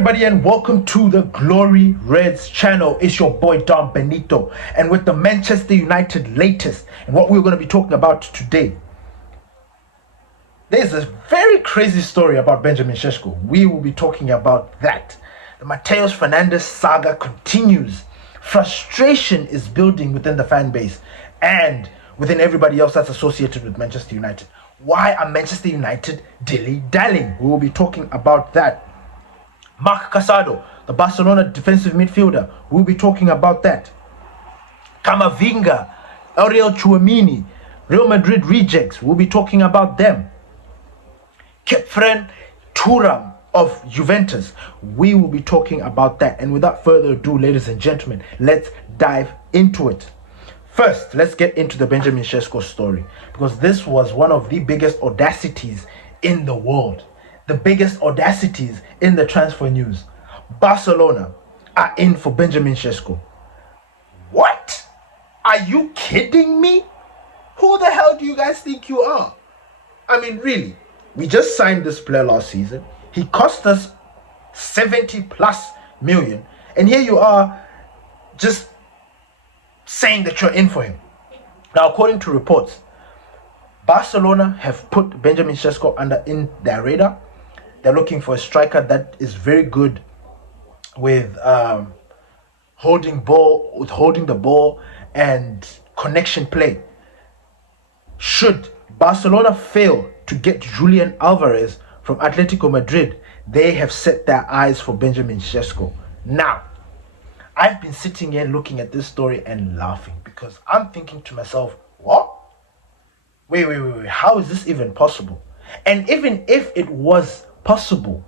everybody, and welcome to the Glory Reds channel. It's your boy Don Benito, and with the Manchester United latest and what we're going to be talking about today. There's a very crazy story about Benjamin Šeško. We will be talking about that. The Mateus Fernandes saga continues. Frustration is building within the fan base and within everybody else that's associated with Manchester United. Why are Manchester United dilly-dallying? We will be talking about that. Marc Casado, the Barcelona defensive midfielder, we'll be talking about that. Camavinga, Ariel Chouamini, Real Madrid rejects, we'll be talking about them. Kefren Turam of Juventus, we will be talking about that. And without further ado, ladies and gentlemen, let's dive into it. First, let's get into the Benjamin Šeško story, because this was one of the biggest audacities in the world. The biggest audacities in the transfer news. Barcelona are in for Benjamin Šeško. What? Are you kidding me? Who the hell do you guys think you are? I mean, really, we just signed this player last season. He cost us 70+ million. And here you are just saying that you're in for him. Now, according to reports, Barcelona have put Benjamin Šeško in their radar. They're looking for a striker that is very good with holding the ball and connection play. Should Barcelona fail to get Julian Alvarez from Atletico Madrid, they have set their eyes for Benjamin Šeško. Now, I've been sitting here looking at this story and laughing, because I'm thinking to myself, what? Wait, how is this even possible? And even if it was possible,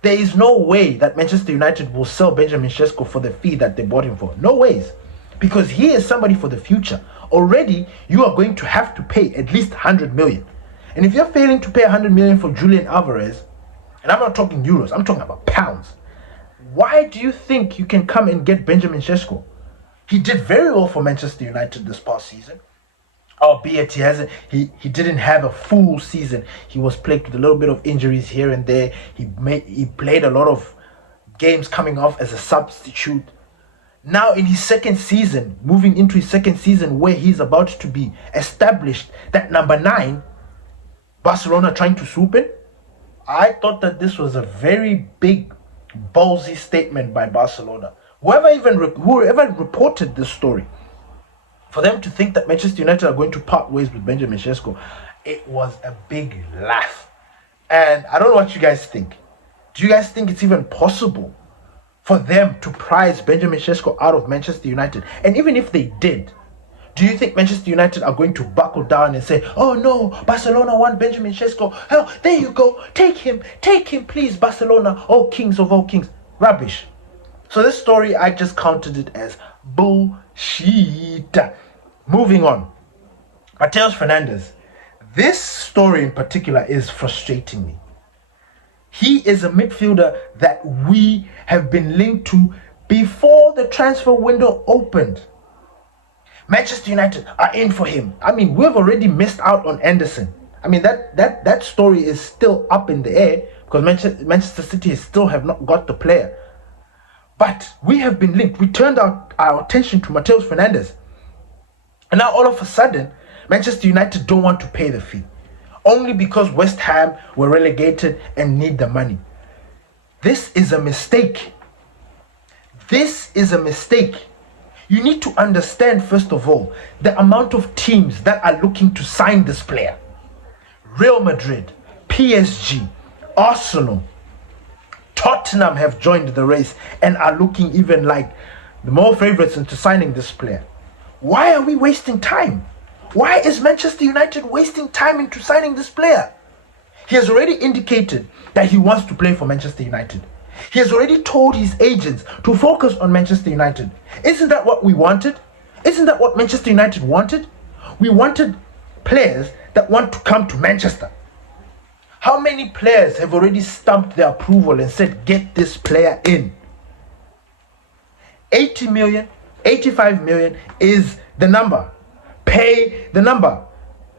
there is no way that Manchester United will sell Benjamin Šeško for the fee that they bought him for. No ways. Because he is somebody for the future. Already, you are going to have to pay at least 100 million. And if you're failing to pay 100 million for Julian Alvarez, and I'm not talking euros, I'm talking about pounds, why do you think you can come and get Benjamin Šeško? He did very well for Manchester United this past season. Albeit he didn't have a full season. He was plagued with a little bit of injuries here and there. He played a lot of games coming off as a substitute. Now in his second season, moving into his second season where he's about to be established, that number 9, Barcelona trying to swoop in. I thought that this was a very big, ballsy statement by Barcelona. Whoever reported this story, for them to think that Manchester United are going to part ways with Benjamin Šeško, it was a big laugh. And I don't know what you guys think. Do you guys think it's even possible for them to prize Benjamin Šeško out of Manchester United? And even if they did, do you think Manchester United are going to buckle down and say, oh no, Barcelona want Benjamin Šeško. Oh, there you go. Take him, please, Barcelona. Oh, kings of all kings. Rubbish. So this story, I just counted it as bullshit. Moving on. Mateus Fernandes. This story in particular is frustrating me. He is a midfielder that we have been linked to before the transfer window opened. Manchester United are in for him. I mean, we've already missed out on Anderson. I mean, that story is still up in the air because Manchester City still have not got the player. But we have been linked. We turned our attention to Mateus Fernandes. And now all of a sudden, Manchester United don't want to pay the fee. Only because West Ham were relegated and need the money. This is a mistake. This is a mistake. You need to understand, first of all, the amount of teams that are looking to sign this player. Real Madrid, PSG, Arsenal, Tottenham have joined the race and are looking even like the more favorites into signing this player. Why are we wasting time? Why is Manchester United wasting time into signing this player? He has already indicated that he wants to play for Manchester United. He has already told his agents to focus on Manchester United. Isn't that what we wanted? Isn't that what Manchester United wanted? We wanted players that want to come to Manchester. How many players have already stamped their approval and said, get this player in? 80 million, 85 million is the number. Pay the number.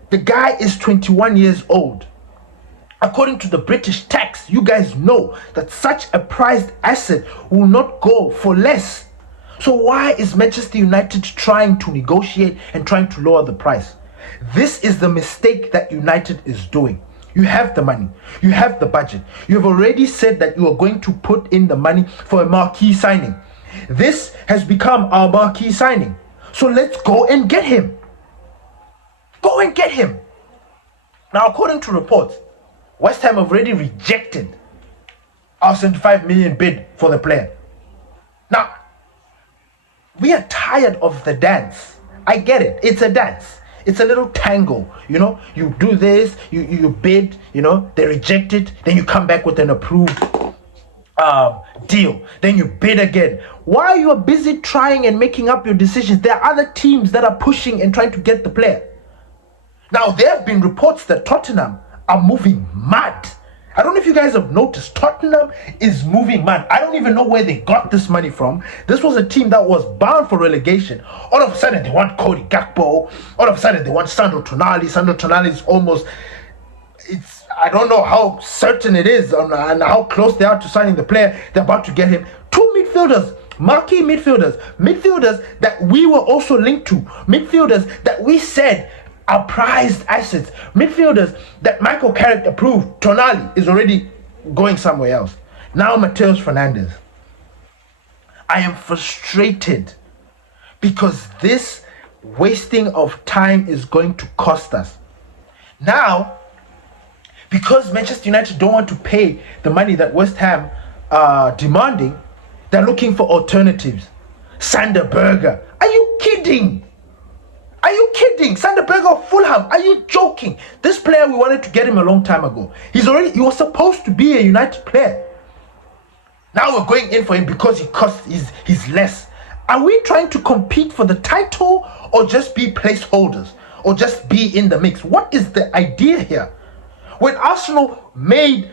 The guy is 21 years old. According to the British tax, you guys know that such a prized asset will not go for less. So why is Manchester United trying to negotiate and trying to lower the price? This is the mistake that United is doing. You have the money. You have the budget. You have already said that you are going to put in the money for a marquee signing. This has become our marquee signing. So let's go and get him. Go and get him. Now, according to reports, West Ham have already rejected our 75 million bid for the player. Now, we are tired of the dance. I get it. It's a dance. It's a little tango. You know, you do this, you bid, you know, they reject it, then you come back with an approved deal. Then you bid again. While you are busy trying and making up your decisions, there are other teams that are pushing and trying to get the player. Now, there have been reports that Tottenham are moving mad. I don't know if you guys have noticed, Tottenham is moving mad. I don't even know where they got this money from. This was a team that was bound for relegation. All of a sudden, they want Cody Gakpo. All of a sudden, they want Sandro Tonali. Sandro Tonali is almost... I don't know how certain it is and how close they are to signing the player. They're about to get him. Two midfielders, marquee midfielders that we were also linked to. Midfielders that we said are prized assets. Midfielders that Michael Carrick approved. Tonali is already going somewhere else. Now Mateus Fernandes. I am frustrated because this wasting of time is going to cost us. Now, because Manchester United don't want to pay the money that West Ham are demanding, they're looking for alternatives. Sander Berge. Are you kidding? Are you kidding? Sander Berge of Fulham. Are you joking? This player, we wanted to get him a long time ago. He was supposed to be a United player. Now we're going in for him because he's less. Are we trying to compete for the title or just be placeholders or just be in the mix? What is the idea here? When Arsenal made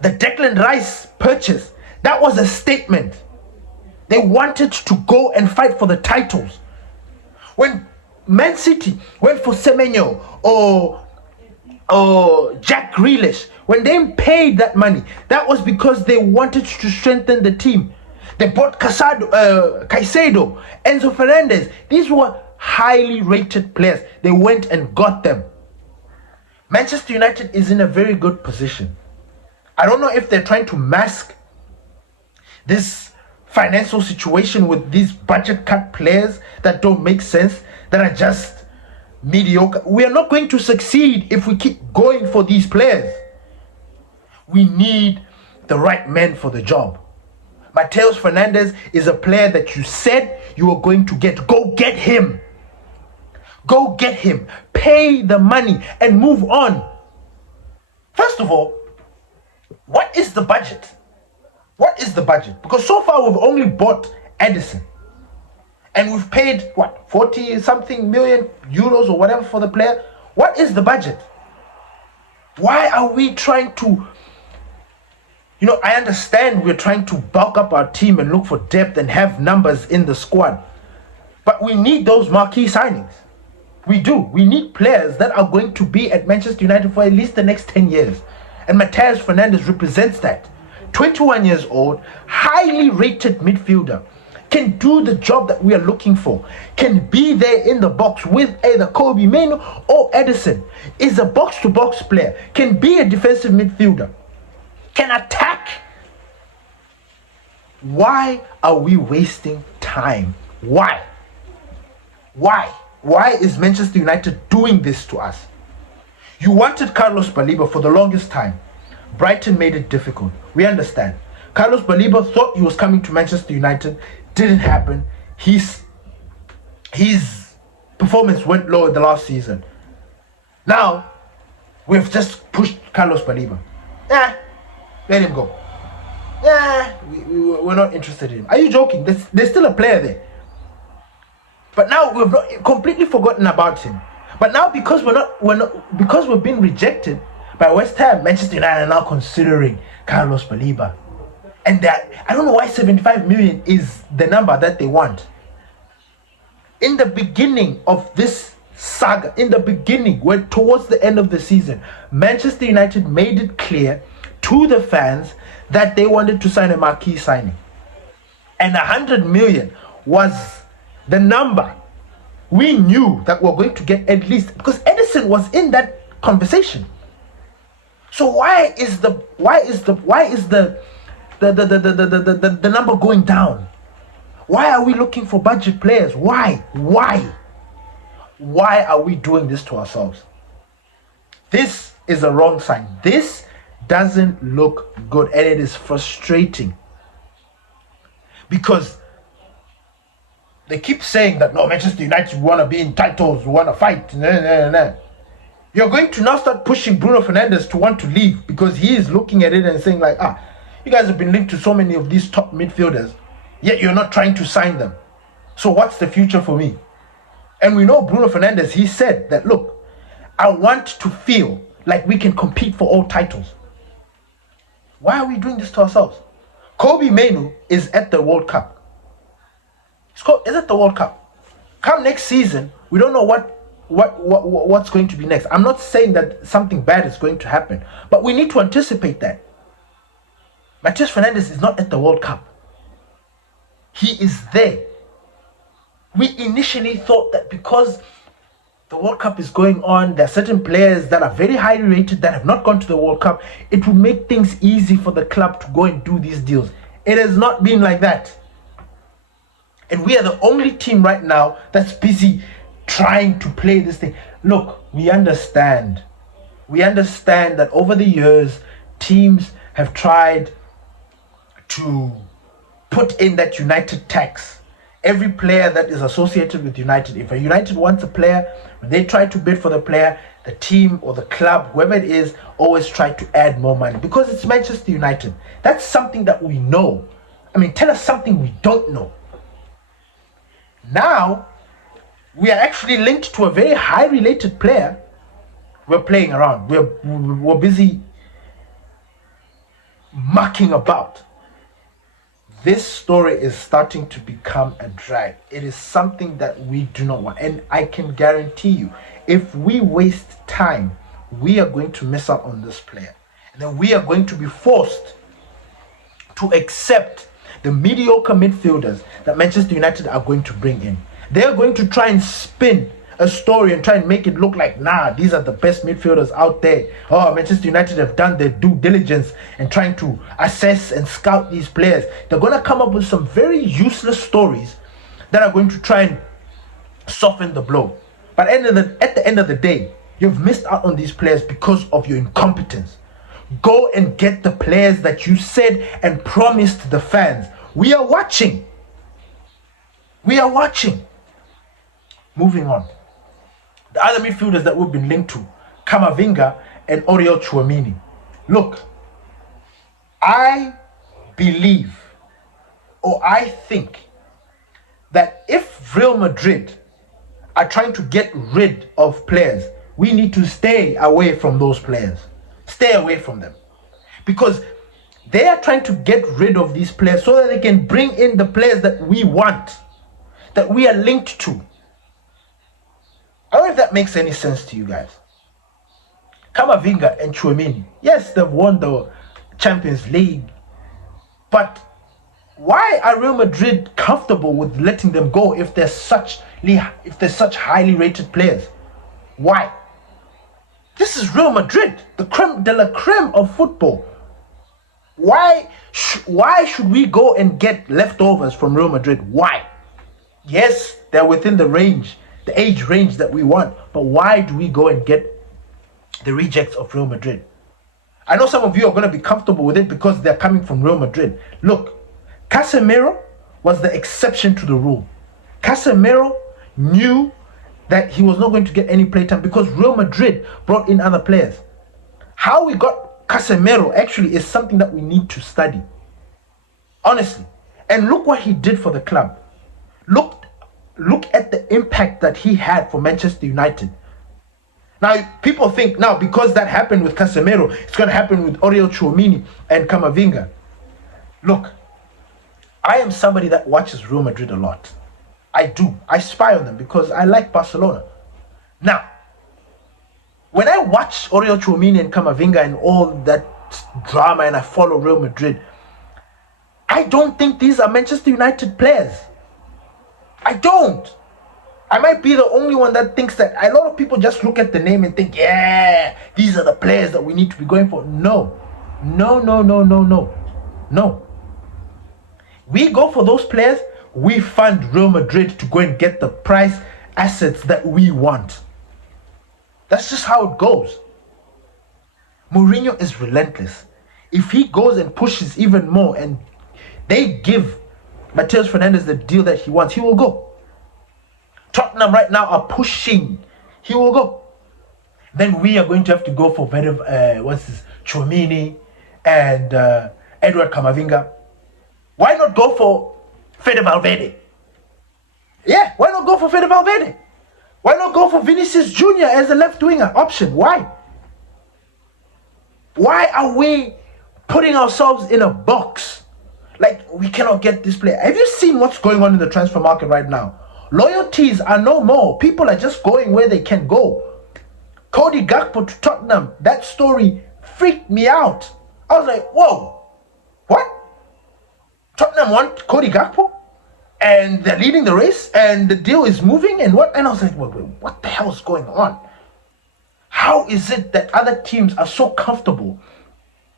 the Declan Rice purchase, that was a statement. They wanted to go and fight for the titles. When Man City went for Semenyo or Jack Grealish, when they paid that money, that was because they wanted to strengthen the team. They bought Caicedo, Enzo Fernandez. These were highly rated players. They went and got them. Manchester United is in a very good position. I don't know if they're trying to mask this financial situation with these budget cut players that don't make sense, that are just mediocre. We are not going to succeed if we keep going for these players. We need the right man for the job. Mateus Fernandes is a player that you said you were going to get. Go get him. Go get him. Pay the money and move on. First of all, what is the budget? What is the budget? Because so far we've only bought Edison. And we've paid, 40 something million euros or whatever for the player. What is the budget? Why are we trying to... I understand we're trying to bulk up our team and look for depth and have numbers in the squad. But we need those marquee signings. We do. We need players that are going to be at Manchester United for at least the next 10 years. And Mateus Fernandes represents that. 21 years old, highly rated midfielder. Can do the job that we are looking for. Can be there in the box with either Kobe Mainoo or Edison. Is a box-to-box player. Can be a defensive midfielder. Can attack. Why are we wasting time? Why? Why is Manchester United doing this to us? You wanted Carlos Baleba for the longest time. Brighton made it difficult. We understand. Carlos Baleba thought he was coming to Manchester United. Didn't happen. His performance went low in the last season. Now, we've just pushed Carlos Baleba. Let him go. We're not interested in him. Are you joking? There's still a player there. But now we've completely forgotten about him. But now because because we've been rejected by West Ham, Manchester United are now considering Carlos Baleba. And I don't know why 75 million is the number that they want. In the beginning of this saga in the beginning, when towards the end of the season, Manchester United made it clear to the fans that they wanted to sign a marquee signing. And 100 million was the number. We knew that we were going to get at least, because Edison was in that conversation. So why is the number going down? Why are we looking for budget players? Why are we doing this to ourselves? This is a wrong sign. This doesn't look good, and it is frustrating because they keep saying that no, Manchester United want to be in titles, we want to fight. No. You're going to now start pushing Bruno Fernandes to want to leave because he is looking at it and saying like, you guys have been linked to so many of these top midfielders, yet you're not trying to sign them. So what's the future for me? And we know Bruno Fernandes, he said that, look, I want to feel like we can compete for all titles. Why are we doing this to ourselves? Kobe Mainoo is at the World Cup. Is at the World Cup. Come next season, we don't know what's going to be next. I'm not saying that something bad is going to happen, but we need to anticipate that. Mateus Fernandes is not at the World Cup. He is there. We initially thought that because the World Cup is going on, there are certain players that are very highly rated that have not gone to the World Cup. It will make things easy for the club to go and do these deals. It has not been like that. And we are the only team right now that's busy trying to play this thing. Look, we understand. We understand that over the years, teams have tried to put in that United tax. Every player that is associated with United, if a United wants a player, when they try to bid for the player, the team or the club, whoever it is, always try to add more money because it's Manchester United. That's something that we know. I mean, tell us something we don't know. Now, we are actually linked to a very high related player. We're playing around. We're busy mucking about. This story is starting to become a drag. It is something that we do not want. And I can guarantee you, if we waste time, we are going to miss out on this player. And then we are going to be forced to accept the mediocre midfielders that Manchester United are going to bring in. They are going to try and spin a story and try and make it look like, these are the best midfielders out there. Oh, Manchester United have done their due diligence and trying to assess and scout these players. They're going to come up with some very useless stories that are going to try and soften the blow. But at the end of the day, you've missed out on these players because of your incompetence. Go and get the players that you said and promised the fans. We are watching. We are watching. Moving on. The other midfielders that we've been linked to, Camavinga and Oriol Tchouameni. Look, I believe, or I think, that if Real Madrid are trying to get rid of players, we need to stay away from those players. Stay away from them. Because they are trying to get rid of these players so that they can bring in the players that we want, that we are linked to. I don't know if that makes any sense to you guys. Camavinga and Tchouameni, yes, they've won the Champions League, but why are Real Madrid comfortable with letting them go if they're such highly rated players? Why? This is Real Madrid, the creme de la creme of football. Why should we go and get leftovers from Real Madrid? Why? Yes, they're within the age range that we want, but why do we go and get the rejects of Real Madrid? I know some of you are going to be comfortable with it because they're coming from Real Madrid. Look, Casemiro was the exception to the rule. Casemiro knew that he was not going to get any playtime because Real Madrid brought in other players. How we got Casemiro actually is something that we need to study. Honestly. And look what he did for the club. Look at the impact that he had for Manchester United. Now, people think now because that happened with Casemiro, it's going to happen with Oriol Tchouameni and Camavinga. Look, I am somebody that watches Real Madrid a lot. I do. I spy on them because I like Barcelona. Now, when I watch Oriol Tchouameni and Camavinga and all that drama, and I follow Real Madrid, I don't think these are Manchester United players. I don't. I might be the only one that thinks that. A lot of people just look at the name and think, yeah, these are the players that we need to be going for. No. We go for those players. We fund Real Madrid to go and get the price assets that we want. That's just how it goes. Mourinho is relentless. If he goes and pushes even more and they give Mateus Fernandes the deal that he wants, he will go. Tottenham right now are pushing. He will go. Then we are going to have to go for Tchouameni and Edward Camavinga. Why not go for Fede Valverde? Yeah, why not go for Fede Valverde? Why not go for Vinicius Jr. as a left winger option? Why? Why are we putting ourselves in a box? Like, we cannot get this player. Have you seen what's going on in the transfer market right now? Loyalties are no more. People are just going where they can go. Cody Gakpo to Tottenham. That story freaked me out. I was like, whoa. What? Tottenham want Cody Gakpo? And they're leading the race? And the deal is moving? And what? And I was like, wait, what the hell is going on? How is it that other teams are so comfortable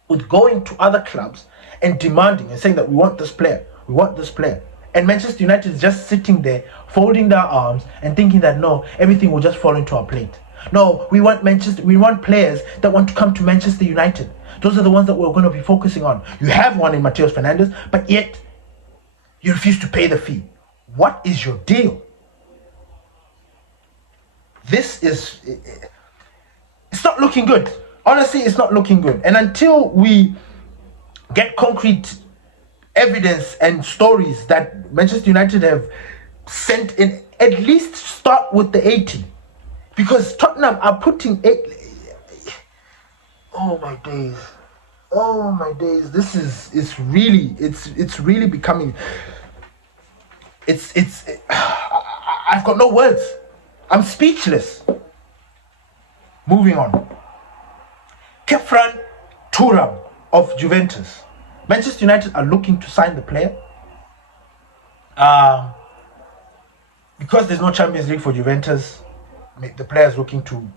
with going to other clubs and demanding and saying that we want this player, we want this player? And Manchester United is just sitting there, folding their arms and thinking that no, everything will just fall into our plate. No, we want players that want to come to Manchester United. Those are the ones that we're going to be focusing on. You have one in Mateus Fernandes, but yet you refuse to pay the fee. What is your deal? It's not looking good. Honestly, it's not looking good. And until we get concrete evidence and stories that Manchester United have sent in, at least start with the 80. Because Tottenham are putting oh my days. This is really, it's really becoming, I've got no words. I'm speechless. Moving on. Kefran Turam of Juventus. Manchester United are looking to sign the player. Because there's no Champions League for Juventus, the player is looking to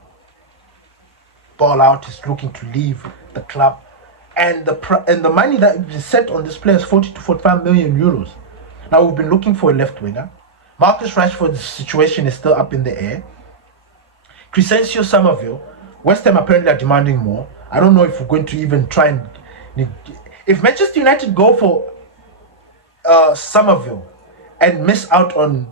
ball out, is looking to leave the club. And the money that is set on this player is 40 to 45 million euros. Now, we've been looking for a left winger. Marcus Rashford's situation is still up in the air. Crescencio Somerville, West Ham apparently are demanding more. I don't know if we're going to even try and... If Manchester United go for Somerville and miss out on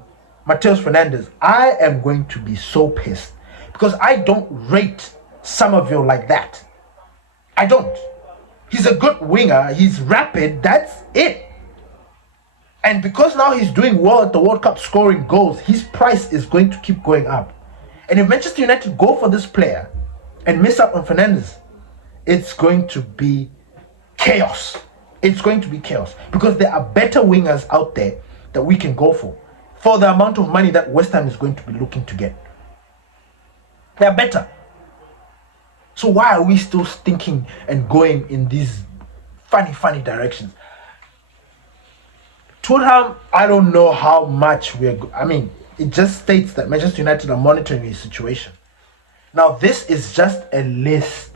Mateus Fernandes, I am going to be so pissed. Because I don't rate Somerville like that. I don't. He's a good winger. He's rapid. That's it. And because now he's doing well at the World Cup scoring goals, his price is going to keep going up. And if Manchester United go for this player and miss out on Fernandes, it's going to be chaos. It's going to be chaos. Because there are better wingers out there that we can go for the amount of money that West Ham is going to be looking to get. They are better. So why are we still thinking and going in these funny directions? Tottenham, I don't know how much it just states that Manchester United are monitoring his situation. Now, this is just a list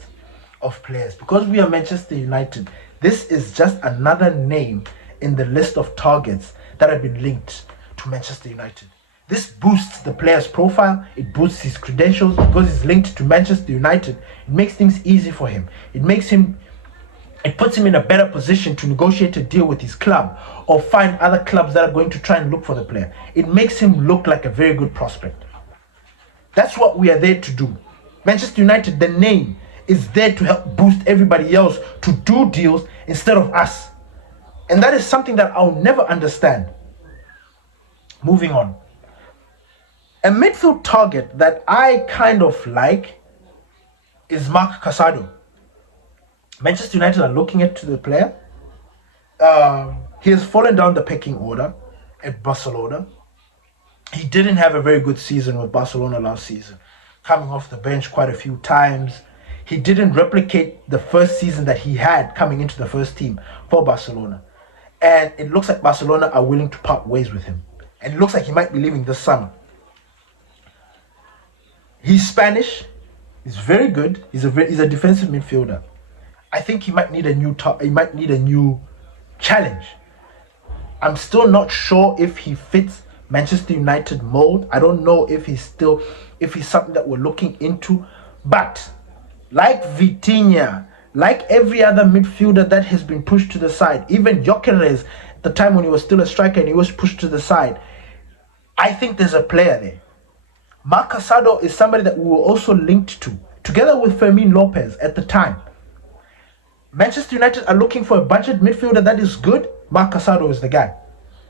of players. Because we are Manchester United, this is just another name in the list of targets that have been linked to Manchester United. This boosts the player's profile, it boosts his credentials because he's linked to Manchester United. It makes things easy for him. It puts him in a better position to negotiate a deal with his club or find other clubs that are going to try and look for the player. It makes him look like a very good prospect. That's what we are there to do. Manchester United, the name, is there to help boost everybody else to do deals instead of us. And that is something that I'll never understand. Moving on. A midfield target that I kind of like is Marc Casado. Manchester United are looking at the player. He has fallen down the pecking order at Barcelona. He didn't have a very good season with Barcelona last season. coming off the bench quite a few times. He didn't replicate the first season that he had coming into the first team for Barcelona. And it looks like Barcelona are willing to part ways with him. And it looks like he might be leaving this summer. He's Spanish. He's very good. He's a defensive midfielder. I think he might need a new challenge. I'm still not sure if he fits Manchester United mold. I don't know if he's something that we're looking into. But like Vitinha, like every other midfielder that has been pushed to the side, even Gyökeres, at the time when he was still a striker and he was pushed to the side, I think there's a player there. Marc Casado is somebody that we were also linked to, together with Fermin Lopez at the time. Manchester United are looking for a budget midfielder that is good. Marc Casado is the guy.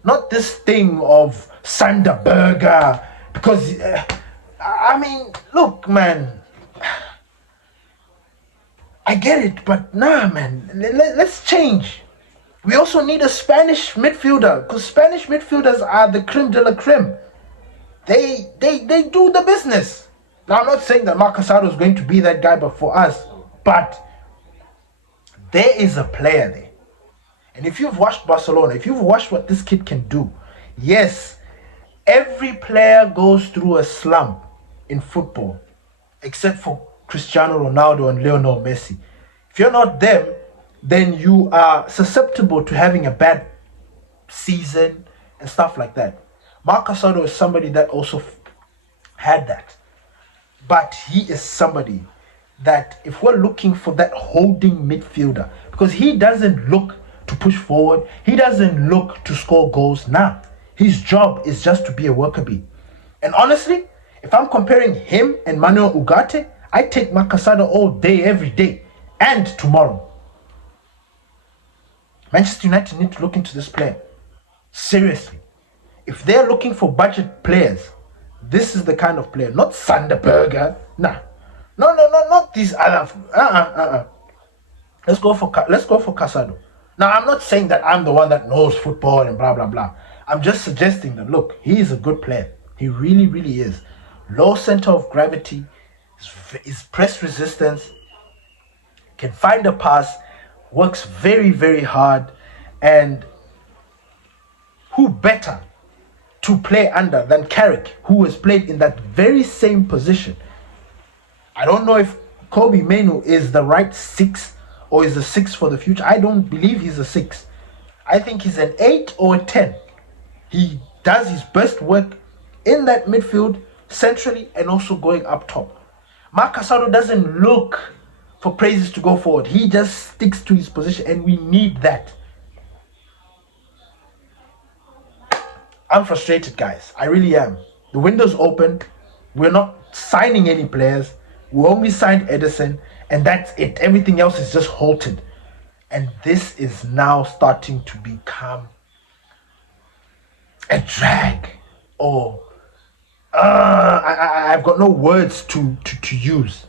Not this thing of Sander Berge, because, look, man, I get it, but nah, man, let's change. We also need a Spanish midfielder, because Spanish midfielders are the creme de la creme. They do the business. Now, I'm not saying that Marc Casado is going to be that guy, but for us, but there is a player there. And if you've watched Barcelona, if you've watched what this kid can do, yes, every player goes through a slump in football, except for Cristiano Ronaldo and Lionel Messi. If you're not them, then you are susceptible to having a bad season and stuff like that. Marc Casado is somebody that also had that. But he is somebody that if we're looking for that holding midfielder, because he doesn't look to push forward, he doesn't look to score goals. Nah, his job is just to be a worker bee. And honestly, if I'm comparing him and Manuel Ugarte, I take Marc Casado all day, every day, and tomorrow. Manchester United need to look into this player. Seriously. If they're looking for budget players, this is the kind of player. Not Sander Berge. Nah. No, not these other. Let's go for Casado. Now, I'm not saying that I'm the one that knows football and blah, blah, blah. I'm just suggesting that, look, he is a good player. He really, really is. Low center of gravity, his press resistance, can find a pass, works very, very hard, and who better to play under than Carrick, who has played in that very same position. I don't know if Kobe Mainoo is the right 6 or is a 6 for the future. I don't believe he's a 6. I think he's an 8 or a 10. He does his best work in that midfield, centrally, and also going up top. Marc Casado doesn't look for praises to go forward. He just sticks to his position, and we need that. I'm frustrated, guys. I really am. The window's open. We're not signing any players. We only signed Edison, and that's it. Everything else is just halted. And this is now starting to become a drag. Or I've got no words to use.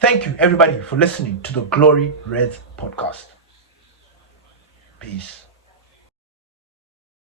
Thank you, everybody, for listening to the Glory Reds podcast. Peace.